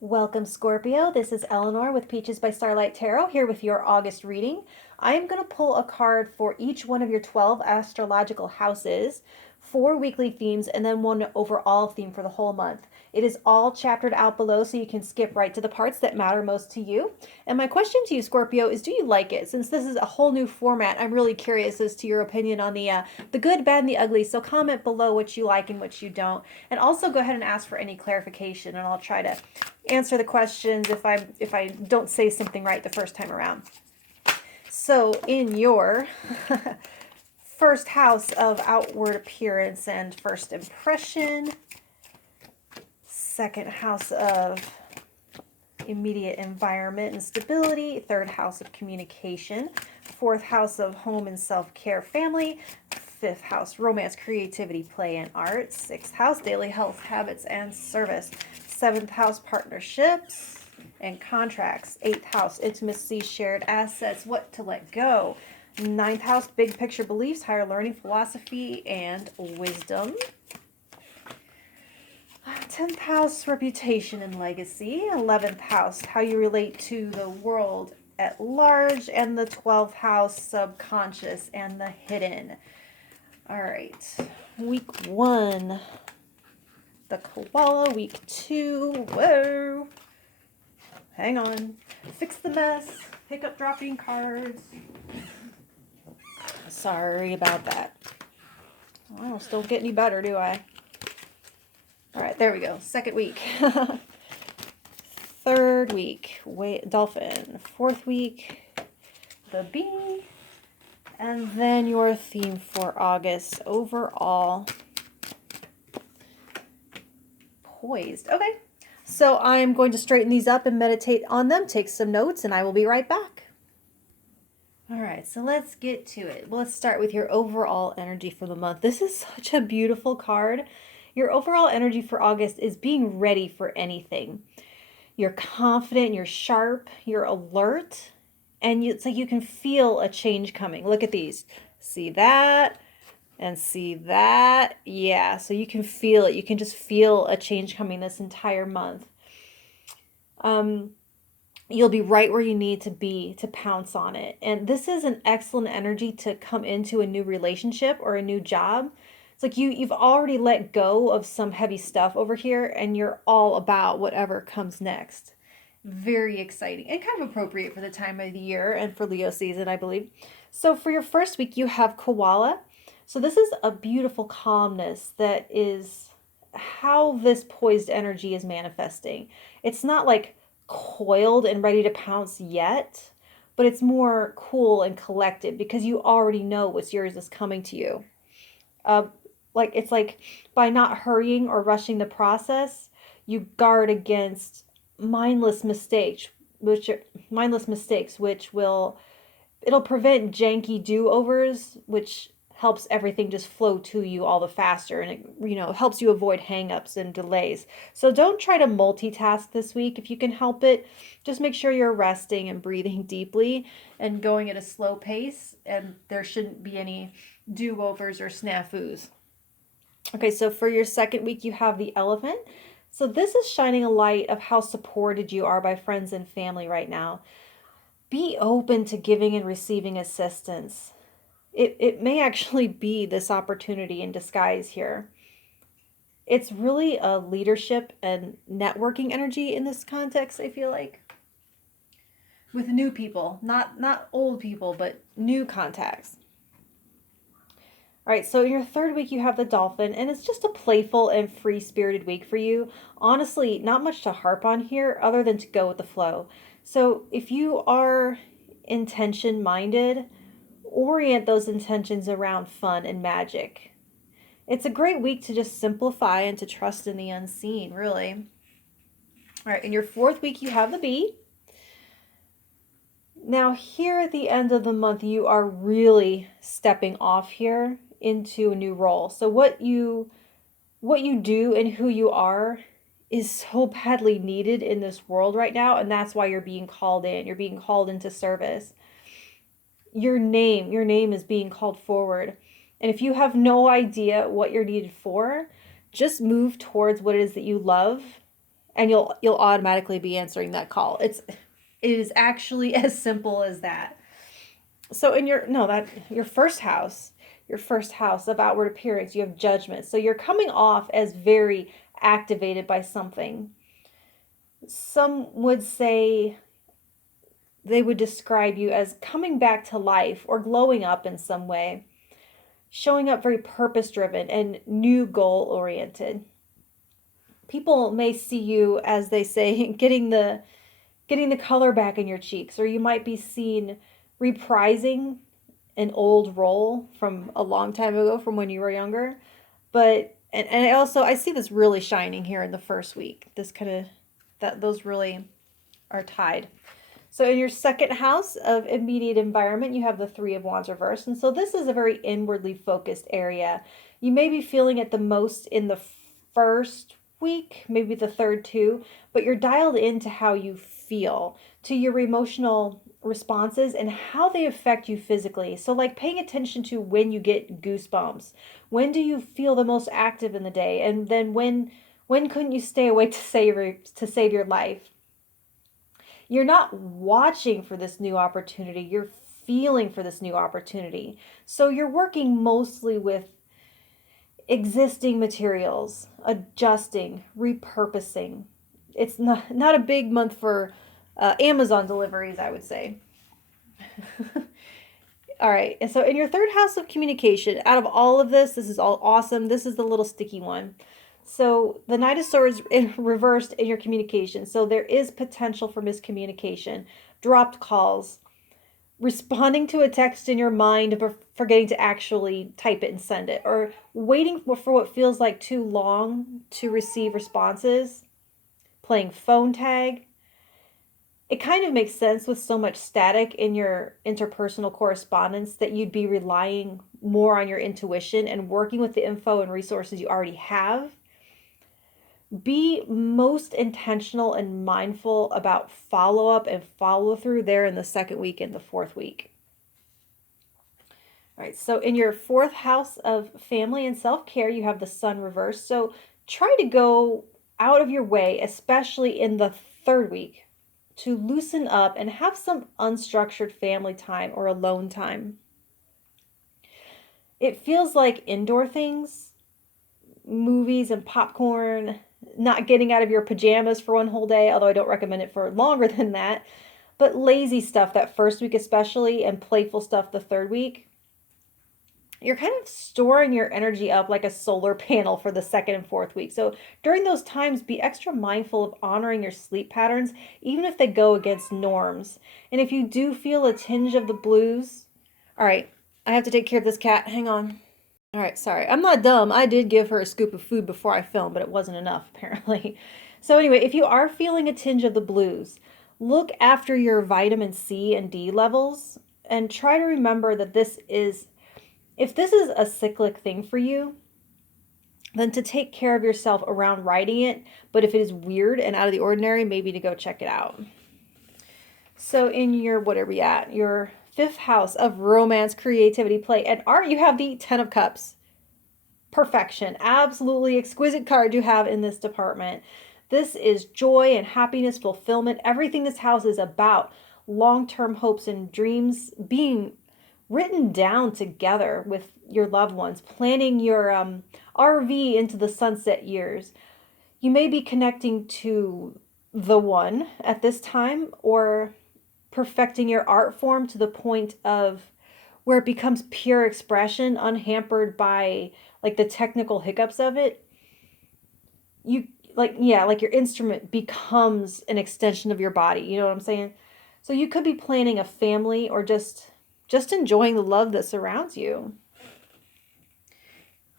Welcome, Scorpio. This is Eleanor with Peaches by Starlight Tarot here with your August reading. I am going to pull a card for each one of your 12 astrological houses, 4 weekly themes, and then one overall theme for the whole month. It is all chaptered out below so you can skip right to the parts that matter most to you. And my question to you, Scorpio, is do you like it? Since this is a whole new format, I'm really curious as to your opinion on the good, bad, and the ugly. So comment below what you like and what you don't. And also go ahead and ask for any clarification, and I'll try to answer the questions if I don't say something right the first time around. So in your first house of outward appearance and first impression, second house of immediate environment and stability, third house of communication, fourth house of home and self-care, family, fifth house romance, creativity, play, and art, sixth house daily health, habits, and service, seventh house partnerships and contracts, eighth house intimacy, shared assets, what to let go, ninth house big picture beliefs, higher learning, philosophy, and wisdom, 10th house reputation and legacy, 11th house how you relate to the world at large, and the 12th house subconscious and the hidden. All right, week 1, the koala, week 2, whoa, hang on, fix the mess, pick up dropping cards. Sorry about that. I don't still get any better, do I? All right, there we go. Second week. Third week, dolphin. Fourth week, the bee. And then your theme for August overall, poised. Okay, so I'm going to straighten these up and meditate on them, take some notes, and I will be right back. All right, so let's get to it. Well, let's start with your overall energy for the month. This is such a beautiful card. Your overall energy for August is being ready for anything. You're confident, you're sharp, you're alert, and it's like you can feel a change coming. Look at these. See that? And see that? Yeah, so you can feel it. You can just feel a change coming this entire month. You'll be right where you need to be to pounce on it. And this is an excellent energy to come into a new relationship or a new job. It's like you've already let go of some heavy stuff over here, and you're all about whatever comes next. Very exciting and kind of appropriate for the time of the year and for Leo season, I believe. So for your first week, you have koala. So this is a beautiful calmness that is how this poised energy is manifesting. It's not like coiled and ready to pounce yet, but it's more cool and collected because you already know what's yours is coming to you. It's like by not hurrying or rushing the process, you guard against mindless mistakes, which will it'll prevent janky do-overs, which helps everything just flow to you all the faster, and it helps you avoid hangups and delays. So don't try to multitask this week if you can help it. Just make sure you're resting and breathing deeply and going at a slow pace, and there shouldn't be any do-overs or snafus. Okay, so for your second week, you have the elephant. So this is shining a light of how supported you are by friends and family right now. Be open to giving and receiving assistance. It may actually be this opportunity in disguise here. It's really a leadership and networking energy in this context, I feel like. With new people, not old people, but new contacts. All right, so in your third week, you have the dolphin, and it's just a playful and free-spirited week for you. Honestly, not much to harp on here other than to go with the flow. So if you are intention-minded, orient those intentions around fun and magic. It's a great week to just simplify and to trust in the unseen, really. All right, in your fourth week, you have the bee. Now, here at the end of the month, you are really stepping off here into a new role. So what you do and who you are is so badly needed in this world right now, and that's why you're being called in. You're being called into service. Your name is being called forward. And if you have no idea what you're needed for, just move towards what it is that you love and you'll automatically be answering that call. It is actually as simple as that. So in your first house of outward appearance, you have judgment. So you're coming off as very activated by something. Some would say they would describe you as coming back to life or glowing up in some way, showing up very purpose driven and new goal oriented. People may see you, as they say, getting the color back in your cheeks, or you might be seen reprising an old role from a long time ago from when you were younger. But and I see this really shining here in the first week. This kind of that those really are tied. So in your second house of immediate environment, you have the Three of Wands reversed. And so this is a very inwardly focused area. You may be feeling it the most in the first week, maybe the third too, but you're dialed into how you feel, to your emotional responses and how they affect you physically. So like paying attention to when you get goosebumps. When do you feel the most active in the day? And then when couldn't you stay awake to save your life? You're not watching for this new opportunity, you're feeling for this new opportunity. So you're working mostly with existing materials, adjusting, repurposing. It's not a big month for Amazon deliveries, I would say. All right, and so in your third house of communication, out of all of this is all awesome. This is the little sticky one. So the Knight of Swords reversed in your communication. So there is potential for miscommunication, dropped calls, responding to a text in your mind but forgetting to actually type it and send it, or waiting for what feels like too long to receive responses, playing phone tag. It kind of makes sense with so much static in your interpersonal correspondence that you'd be relying more on your intuition and working with the info and resources you already have. Be most intentional and mindful about follow up and follow through there in the second week and the fourth week. All right, so in your fourth house of family and self-care, you have the Sun reversed. So try to go out of your way, especially in the third week, to loosen up and have some unstructured family time or alone time. It feels like indoor things, movies and popcorn, not getting out of your pajamas for one whole day, although I don't recommend it for longer than that, but lazy stuff that first week especially, and playful stuff the third week. You're kind of storing your energy up like a solar panel for the second and fourth week. So during those times, be extra mindful of honoring your sleep patterns, even if they go against norms. And if you do feel a tinge of the blues, all right, I have to take care of this cat. Hang on. All right, sorry. I'm not dumb. I did give her a scoop of food before I filmed, but it wasn't enough, apparently. So anyway, if you are feeling a tinge of the blues, look after your vitamin C and D levels and try to remember that if this is a cyclic thing for you, then to take care of yourself around writing it. But if it is weird and out of the ordinary, maybe to go check it out. So in your, what are we at? Your fifth house of romance, creativity, play, and art, you have the Ten of Cups. Perfection. Absolutely exquisite card you have in this department. This is joy and happiness, fulfillment. Everything this house is about. Long-term hopes and dreams being written down together with your loved ones, planning your RV into the sunset years. You may be connecting to the one at this time, or perfecting your art form to the point of where it becomes pure expression, unhampered by like the technical hiccups of it. Like your instrument becomes an extension of your body. You know what I'm saying? So you could be planning a family or just enjoying the love that surrounds you.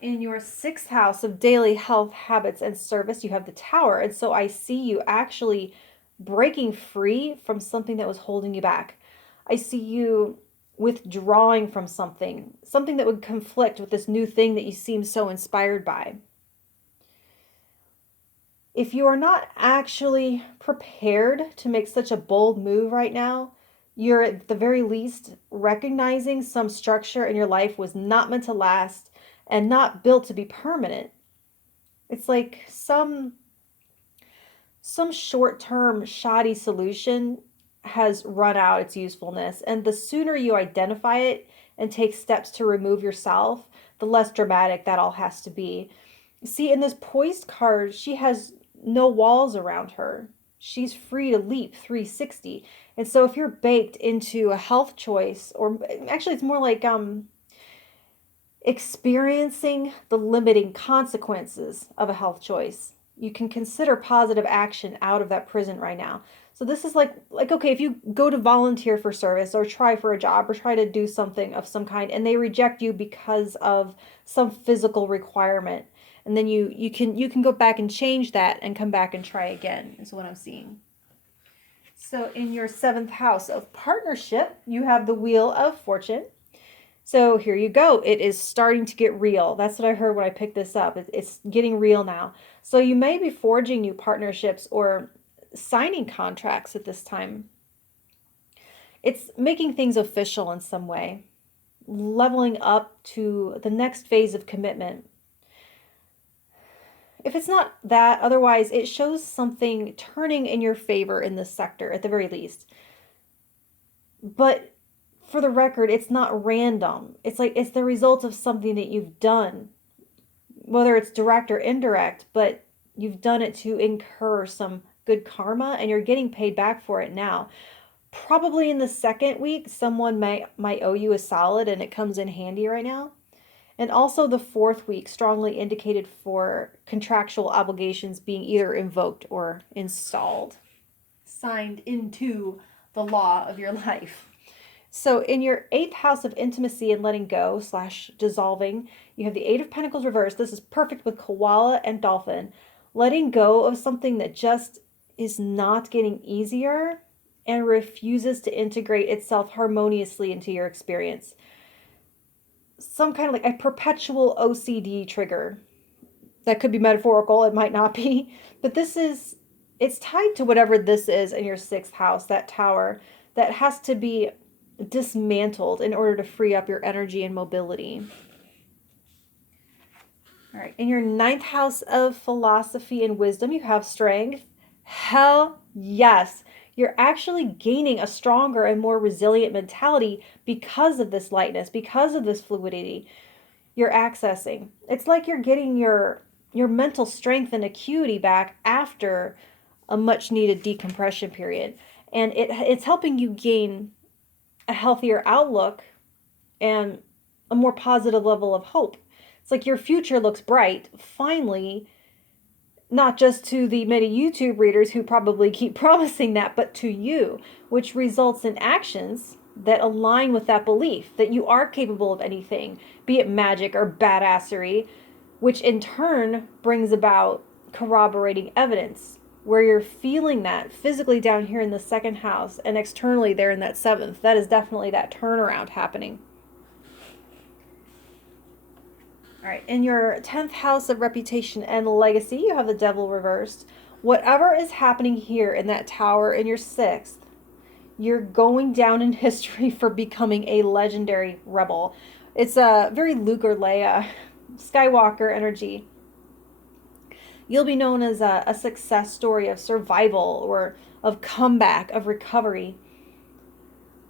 In your sixth house of daily health, habits, and service, you have the Tower. And so I see you actually breaking free from something that was holding you back. I see you withdrawing from something that would conflict with this new thing that you seem so inspired by. If you are not actually prepared to make such a bold move right now, you're at the very least recognizing some structure in your life was not meant to last and not built to be permanent. It's like some some short-term shoddy solution has run out its usefulness, and the sooner you identify it and take steps to remove yourself, the less dramatic that all has to be. See, in this poised card, she has no walls around her. She's free to leap 360. And so if you're baked into a health choice, or actually it's more like experiencing the limiting consequences of a health choice, you can consider positive action out of that prison right now. So this is like okay, if you go to volunteer for service or try for a job or try to do something of some kind and they reject you because of some physical requirement, and then you can go back and change that and come back and try again, is what I'm seeing. So in your 7th house of partnership, you have the Wheel of Fortune. So here you go. It is starting to get real. That's what I heard when I picked this up. It's getting real now. So you may be forging new partnerships or signing contracts at this time. It's making things official in some way, leveling up to the next phase of commitment. If it's not that, otherwise, it shows something turning in your favor in this sector at the very least. But for the record, it's not random. It's like it's the result of something that you've done, whether it's direct or indirect, but you've done it to incur some good karma and you're getting paid back for it now. Probably in the 2nd week, someone might owe you a solid and it comes in handy right now. And also the 4th week strongly indicated for contractual obligations being either invoked or installed, signed into the law of your life. So in your 8th house of intimacy and letting go / dissolving, you have the 8 of Pentacles reversed. This is perfect with koala and dolphin. Letting go of something that just is not getting easier and refuses to integrate itself harmoniously into your experience. Some kind of like a perpetual OCD trigger. That could be metaphorical, it might not be. But it's tied to whatever this is in your 6th house, that tower, that has to be dismantled in order to free up your energy and mobility. All right, in your 9th house of philosophy and wisdom, you have strength. Hell yes. You're actually gaining a stronger and more resilient mentality because of this lightness, because of this fluidity you're accessing. It's like you're getting your mental strength and acuity back after a much needed decompression period. And it's helping you gain a healthier outlook and a more positive level of hope. It's like your future looks bright, finally, not just to the many YouTube readers who probably keep promising that, but to you, which results in actions that align with that belief that you are capable of anything, be it magic or badassery, which in turn brings about corroborating evidence where you're feeling that physically down here in the 2nd house and externally there in that 7th. That is definitely that turnaround happening. All right, in your 10th house of reputation and legacy, you have the Devil reversed. Whatever is happening here in that tower in your 6th, you're going down in history for becoming a legendary rebel. It's a very Luke or Leia, Skywalker energy. You'll be known as a success story of survival or of comeback, of recovery.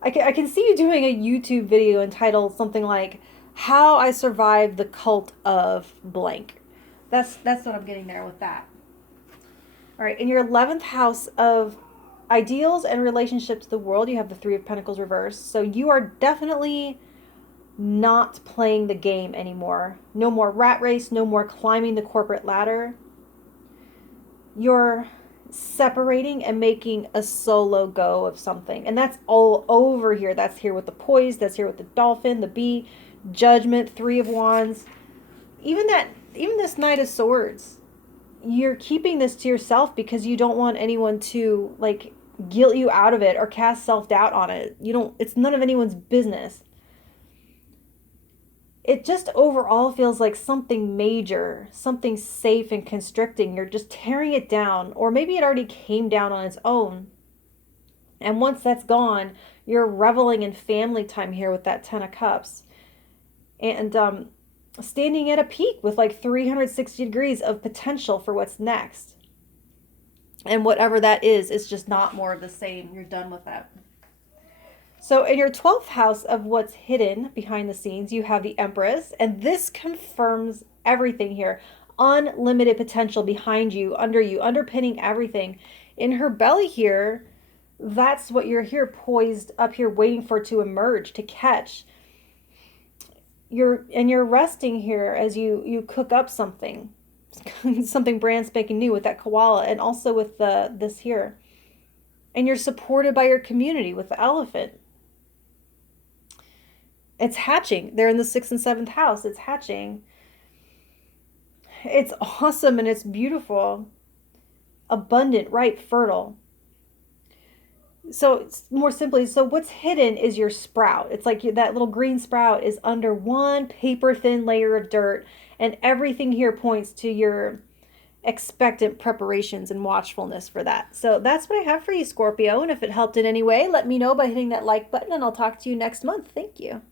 I can see you doing a YouTube video entitled something like, How I Survived the Cult of Blank. That's what I'm getting there with that. All right, in your 11th house of ideals and relationships to the world, you have the 3 of Pentacles reversed. So you are definitely not playing the game anymore. No more rat race, no more climbing the corporate ladder. You're separating and making a solo go of something. And that's all over here. That's here with the poise, that's here with the dolphin, the bee, judgment, 3 of wands. Even this Knight of Swords. You're keeping this to yourself because you don't want anyone to like guilt you out of it or cast self-doubt on it. It's none of anyone's business. It just overall feels like something major, something safe and constricting. You're just tearing it down, or maybe it already came down on its own. And once that's gone, you're reveling in family time here with that 10 of Cups. And standing at a peak with like 360 degrees of potential for what's next. And whatever that is, it's just not more of the same. You're done with that. So in your 12th house of what's hidden behind the scenes, you have the Empress, and this confirms everything here. Unlimited potential behind you, underpinning everything. In her belly here, that's what you're here poised up here waiting for to emerge, to catch. You're resting here as you cook up something. Something brand spanking new with that koala and also with this here. And you're supported by your community with the elephant. It's hatching. They're in the 6th and 7th house. It's hatching. It's awesome and it's beautiful. Abundant, ripe, fertile. So it's more simply, so what's hidden is your sprout. It's like that little green sprout is under one paper thin layer of dirt, and everything here points to your expectant preparations and watchfulness for that. So that's what I have for you, Scorpio. And if it helped in any way, let me know by hitting that like button, and I'll talk to you next month. Thank you.